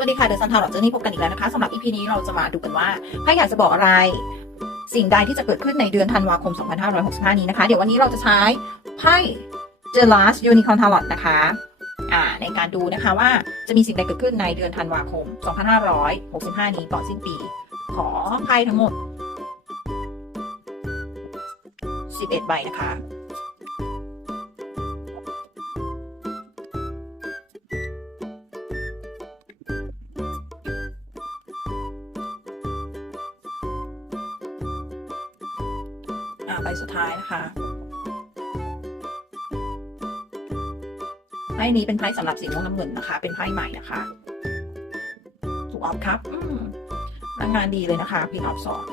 สวัสดีค่ะเดอะซันทาวน์เจอนี่พบกันอีกแล้วนะคะสำหรับ EP นี้เราจะมาดูกันว่าถ้าอยากจะบอกอะไร สิ่งใดที่จะเกิดขึ้นในเดือนธันวาคม 2565 นี้นะคะ เดี๋ยววันนี้เราจะใช้ไพ่ The Last Unicorn Tarot นะคะอ่าในการดูนะคะว่าจะมีสิ่งใดเกิดขึ้นในเดือนธันวาคม 2565 นี้ก่อนสิ้นปี ขอไพ่ทั้งหมด 11 ใบนะคะ อ่าใบสุดท้ายนะคะไพ่นี้เป็นไพ่สำหรับสีม่วงน้ำเงินนะคะ เป็นไพ่ใหม่นะคะถูกออฟครับอืมพลังงานดีเลยนะคะพี่ออฟสอน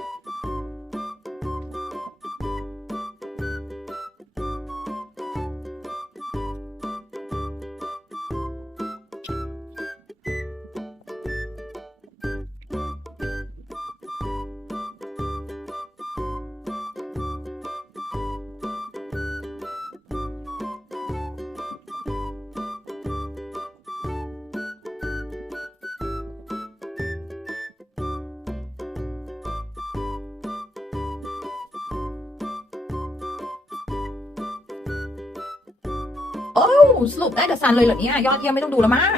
โอ้สรุปได้เดอะซันเลยเหรอเนี่ยยอดเยี่ยมไม่ต้องดูแล้วมั้ง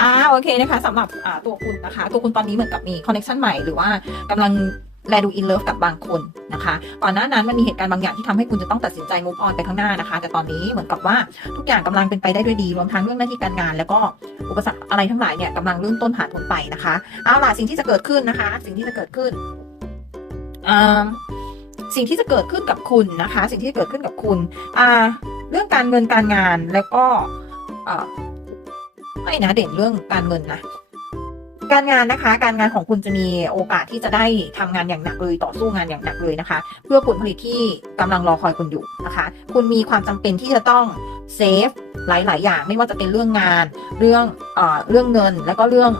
อ่าโอเคนะคะสำหรับอ่าตัวคุณนะคะ ตัวคุณตอนนี้เหมือนกับมีคอนเนคชันใหม่หรือว่ากำลังแลดูอินเลิฟกับบางคนนะคะก่อนหน้านั้นมันมีเหตุการณ์บางอย่างที่ทำให้คุณจะต้องตัดสินใจมูฟออนไปข้างหน้านะคะ แต่ตอนนี้เหมือนกับว่าทุกอย่างกำลังเป็นไปได้ด้วยดีรวมทั้งเรื่องหน้าที่การงาน แล้วก็อุปสรรคอะไรทั้งหลายเนี่ยกำลังเริ่มต้นผ่านพ้นไปนะคะเอาล่ะสิ่งที่จะเกิดขึ้นนะคะ สิ่งที่จะเกิดขึ้นอ่าสิ่งที่จะเกิดขึ้นกับคุณนะคะ สิ่งที่เกิดขึ้นกับคุณอ่า เรื่องการเงินการงานแล้วก็ไม่นะเด่นเรื่องการเงินนะการงานนะคะ การงานของคุณจะมีโอกาสที่จะได้ทำงานอย่างหนักเลยต่อสู้งานอย่างหนักเลยนะคะ เพื่อผลผลิตที่กำลังรอคอยคุณอยู่นะคะ คุณมีความจำเป็นที่จะต้องเซฟหลาย ๆ อย่าง ไม่ว่าจะเป็นเรื่องงาน เรื่องเอ่อเรื่องเงินแล้วก็เรื่อง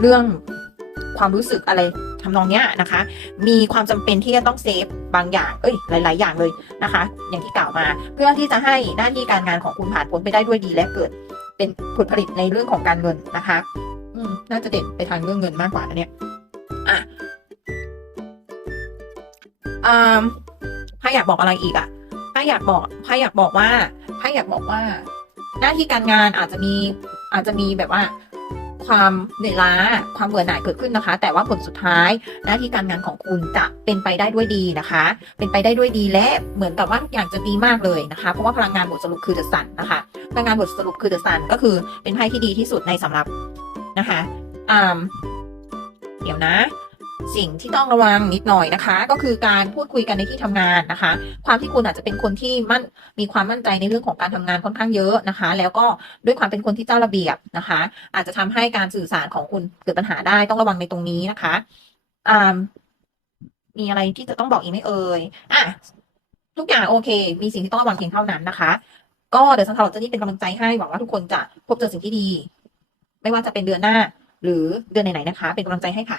เรื่องความรู้สึกอะไร ทำนองเนี้ยนะคะ มีความจำเป็นที่จะต้องเซฟบางอย่าง เอ้ย หลาย ๆ อย่างเลยนะคะ อย่างที่กล่าวมา เพื่อที่จะให้หน้าที่การงานของคุณผ่านพ้นไปได้ด้วยดีและเกิด เป็นผลผลิตในเรื่องของการเงินนะคะ อืม น่าจะเด่นไปทางเรื่องเงินมากกว่านะเนี่ย อะอ่าถ้าอยากบอกอะไรอีกอะถ้าอยากบอกถ้าอยากบอกว่าถ้าอยากบอกว่า หน้าที่การงานอาจจะมีอาจจะมีแบบว่า ความเหนื่อยล้าความเบื่อหน่ายเกิดขึ้นนะคะ แต่ว่าผลสุดท้ายหน้าที่การงานของคุณจะเป็นไปได้ด้วยดีนะคะ เป็นไปได้ด้วยดีและเหมือนกับว่าทุกอย่างจะดีมากเลยนะคะ เพราะว่าพลังงานบทสรุปคือเดอะซันนะคะพลังงานบทสรุปคือเดอะซันก็คือเป็นไพ่ที่ดีที่สุดในสำหรับนะคะอ่าเดี๋ยวนะ สิ่งที่ต้องระวังนิดหน่อยนะคะ ก็คือการพูดคุยกันในที่ทำงานนะคะ ความที่คุณอาจจะเป็นคนที่มั่นมีความมั่นใจในเรื่องของการทำงานค่อนข้างเยอะนะคะ แล้วก็ด้วยความเป็นคนที่เจ้าระเบียบนะคะ อาจจะทำให้การสื่อสารของคุณเกิดปัญหาได้ต้องระวังในตรงนี้นะคะอ่ามีอะไรที่จะต้องบอกอีกไหมเอ่ยอะทุกอย่างโอเค มีสิ่งที่ต้องระวังเพียงเท่านั้นนะคะ ก็เดี๋ยวสันทาร์จะนี่เป็นกำลังใจให้หวังว่าทุกคนจะพบเจอสิ่งที่ดี ไม่ว่าจะเป็นเดือนหน้า หรือเดือนไหนๆนะคะ เป็นกำลังใจให้ค่ะ